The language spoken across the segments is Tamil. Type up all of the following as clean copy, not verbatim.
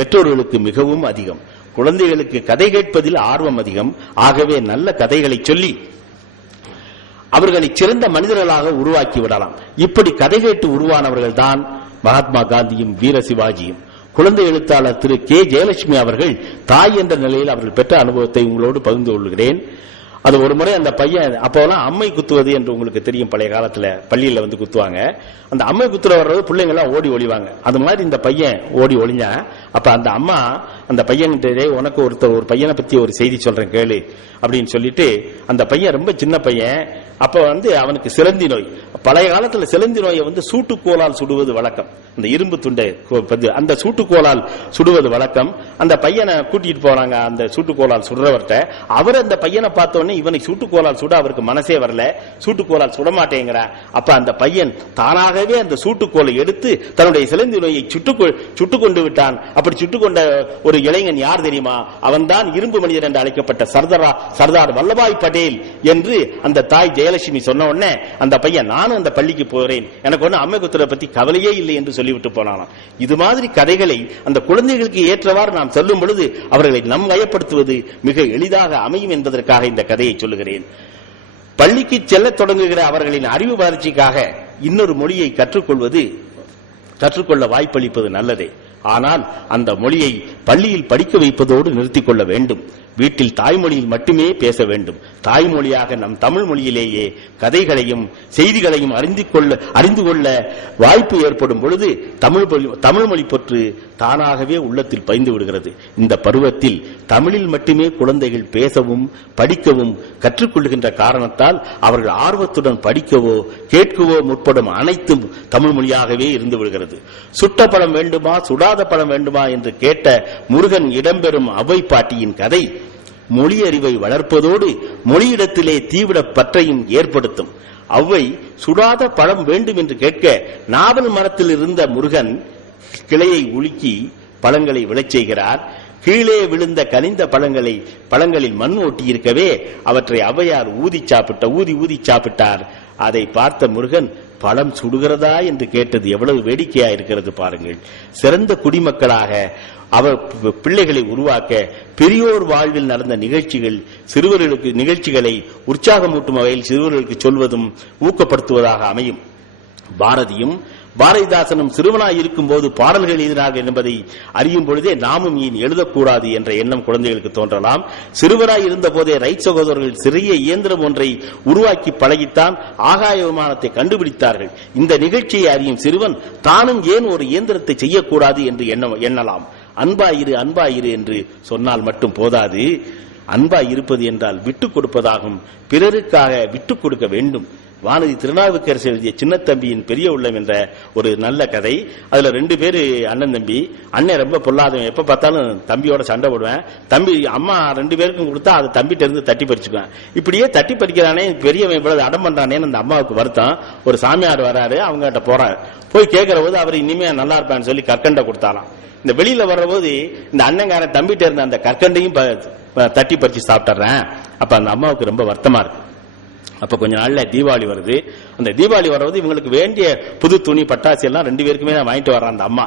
பெற்றோர்களுக்கு மிகவும் அதிகம். குழந்தைகளுக்கு கதை கேட்பதில் ஆர்வம் அதிகம். ஆகவே நல்ல கதைகளை சொல்லி அவர்களை சிறந்த மனிதர்களாக உருவாக்கி விடலாம். இப்படி கதை கேட்டு உருவானவர்கள் தான் மகாத்மா காந்தியும் வீர சிவாஜியும். குழந்தை எழுத்தாளர் திரு கே ஜெயலட்சுமி அவர்கள் தாய் என்ற நிலையில் அவர்கள் பெற்ற அனுபவத்தை உங்களோடு பகிர்ந்து கொள்கிறேன். அது ஒரு முறை அந்த பையன், அப்போலாம் அம்மை குத்துவது என்று உங்களுக்கு தெரியும், பழைய காலத்துல பள்ளியில வந்து குத்துவாங்க. அந்த அம்மை குத்துற வர்றது பிள்ளைங்க எல்லாம் ஓடி ஒளிவாங்க. அது மாதிரி இந்த பையன் ஓடி ஒளிஞ்சா, அப்ப அந்த அம்மா அந்த பையன் உனக்கு ஒரு பையனை பத்தி ஒரு செய்தி சொல்றேன் கேளு அப்படின்னு சொல்லிட்டு, அந்த பையன் ரொம்ப சின்ன பையன். அப்ப அவனுக்கு சிலந்தி நோய். பழைய காலத்துல சிலந்தி நோயை சூட்டுக்கோளால் சுடுவது வழக்கம். அந்த இரும்பு துண்டை அந்த சூட்டுக்கோளால் சுடுவது வழக்கம். அந்த பையனை கூட்டிட்டு போறாங்க அந்த சூட்டுக்கோளால் சுடுறவர்கிட்ட. அவர் அந்த பையனை பார்த்தோன்னே இவனை சூட்டுக்கோளால் சுட அவருக்கு மனசே வரல, சூட்டுக்கோளால் சுடமாட்டேங்கிற. அப்ப அந்த பையன் தானாகவே அந்த சூட்டுக்கோளை எடுத்து தன்னுடைய சிலந்தி நோயை சுட்டு கொண்டு விட்டான். அப்படி சுட்டுக்கொண்ட ஒரு இளைஞன் யார் தெரியுமா? அவன் தான் இரும்பு மனிதன் என்று அழைக்கப்பட்ட சர்தார் வல்லபாய் பட்டேல் என்று அந்த தாய் ஜெயலட்சுமி சொன்ன உடனே அந்த பையன், நானும் அந்த பள்ளிக்கு போறேன், எனக்கு ஒன்னும் அம்மை குத்துற பத்தி கவலையே இல்லை என்று சொல்லிவிட்டு போனானாம். இது மாதிரி கதைகளை அந்த குழந்தைகளுக்கு ஏற்றவாறு நாம் சொல்லும் பொழுது அவர்களை நம் வயப்படுத்துவது மிக எளிதாக அமையும் என்பதற்காக இந்த கதையை சொல்லுகிறேன். பள்ளிக்கு செல்ல தொடங்குகிற அவர்களின் அறிவு வளர்ச்சிக்காக இன்னொரு மொழியை கற்றுக்கொள்ள வாய்ப்பளிப்பது நல்லதே. ஆனால் அந்த மொழியை பள்ளியில் படிக்க வைப்பதோடு நிறுத்திக் கொள்ள வேண்டும். வீட்டில் தாய்மொழியில் மட்டுமே பேச வேண்டும். தாய்மொழியாக நம் தமிழ் மொழியிலேயே கதைகளையும் செய்திகளையும் அறிந்து கொள்ள வாய்ப்பு ஏற்படும் பொழுது தமிழ் மொழி பற்று தானாகவே உள்ளத்தில் பயந்து விடுகிறது. இந்த பருவத்தில் தமிழில் மட்டுமே குழந்தைகள் பேசவும் படிக்கவும் கற்றுக்கொள்கின்ற காரணத்தால் அவர்கள் ஆர்வத்துடன் படிக்கவோ கேட்கவோ முற்படும் அனைத்தும் தமிழ் மொழியாகவே இருந்து விடுகிறது. சுட்ட பழம் வேண்டுமா சுடாத பழம் வேண்டுமா என்று கேட்ட முருகன் இடம்பெறும் அவை பாட்டியின் கதை மொழி அறிவை வளர்ப்பதோடு மொழியிடத்திலே தீவிர பற்றையும் ஏற்படுத்தும். அவ்வை சுடாத பழம் வேண்டும் என்று கேட்க நாவல் மரத்தில் இருந்த முருகன் கிளையை உலுக்கி பழங்களை விளைச் செய்கிறார். கீழே விழுந்த கனிந்த பழங்களில் மண் ஒட்டியிருக்கவே அவற்றை ஔவையார் ஊதி சாப்பிட்டார். அதை பார்த்த முருகன் பழம் சுடுகிறதா என்று கேட்டது எவ்வளவு வேடிக்கையா இருக்கிறது பாருங்கள். சிறந்த குடிமக்களாக அவர் பிள்ளைகளை உருவாக்க பெரியோர் வாழ்வில் நடந்த நிகழ்ச்சிகளை உற்சாகமூட்டும் வகையில் சிறுவர்களுக்கு சொல்வதும் ஊக்கப்படுத்துவதாக அமையும். பாரதிதாசனும் சிறுவனாய் இருக்கும் போது பாடல்கள் எழுதினார்கள் என்பதை அறியும் பொழுதே நாமும் ஏன் எழுதக்கூடாது என்ற எண்ணம் குழந்தைகளுக்கு தோன்றலாம். சிறுவராய் இருந்த போதே ரைட் சகோதரர்கள் சிறிய இயந்திரம் ஒன்றை உருவாக்கி பழகித்தான் ஆகாய விமானத்தை கண்டுபிடித்தார்கள். இந்த நிகழ்ச்சியை அறியும் சிறுவன் தானும் ஏன் ஒரு இயந்திரத்தை செய்யக்கூடாது என்று எண்ணலாம். அன்பாயிரு என்று சொன்னால் மட்டும் போதாது. அன்பாய் இருப்பது என்றால் விட்டுக் கொடுப்பதாகும். பிறருக்காக விட்டுக் கொடுக்க வேண்டும். வானதி திருநாவுக்கரசு எழுதிய சின்னத்தம்பியின் பெரிய உள்ளம் என்ற ஒரு நல்ல கதை. அதுல 2 பேரு அண்ணன் தம்பி. அண்ணன் ரொம்ப பொல்லாதவன், எப்ப பார்த்தாலும் தம்பியோட சண்டை போடுவேன். தம்பி அம்மா 2 பேருக்கும் கொடுத்தா அதை தம்பிட்ட இருந்து தட்டி பறிச்சுக்குவேன். இப்படியே தட்டி பறிக்கிறானே பெரியவன் இவ்வளவு அடம் பண்றானேன்னு அந்த அம்மாவுக்கு வருத்தம். ஒரு சாமியார் வராரு, அவங்க கிட்ட போறாரு. போய் கேட்கிற போது அவர் இனிமே நல்லா இருப்பான்னு சொல்லி கற்கண்டை கொடுத்தாராம். இந்த வெளியில வர்ற போது இந்த அண்ணங்காரன் தம்பிட்ட இருந்த அந்த கற்கண்டையும் தட்டி பறிச்சு சாப்பிட்டுறேன். அப்ப அந்த அம்மாவுக்கு ரொம்ப வருத்தமா இருக்கு. அப்ப கொஞ்ச நாள்ல தீபாவளி வருது. அந்த தீபாவளி வர்றது இவங்களுக்கு வேண்டிய புது துணி பட்டாசு எல்லாம் 2 பேருக்குமே வாங்கிட்டு வர்றான் அந்த அம்மா.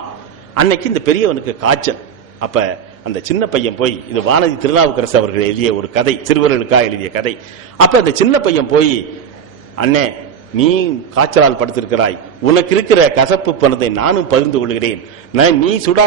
அன்னைக்கு இந்த பெரியவனுக்கு காய்ச்சல். அப்ப அந்த சின்ன பையன் போய், இது வானதி திருநாவுக்கரசு அவர்கள் எழுதிய ஒரு கதை, சிறுவர்களுக்காக எழுதிய கதை. அப்ப அந்த சின்ன பையன் போய், அண்ணே நீ காய்ச்சலால் படுத்திருக்கிறாய், உனக்கு இருக்கிற கசப்பு பணத்தை நானும் பகிர்ந்து கொள்கிறேன், நீ சுடா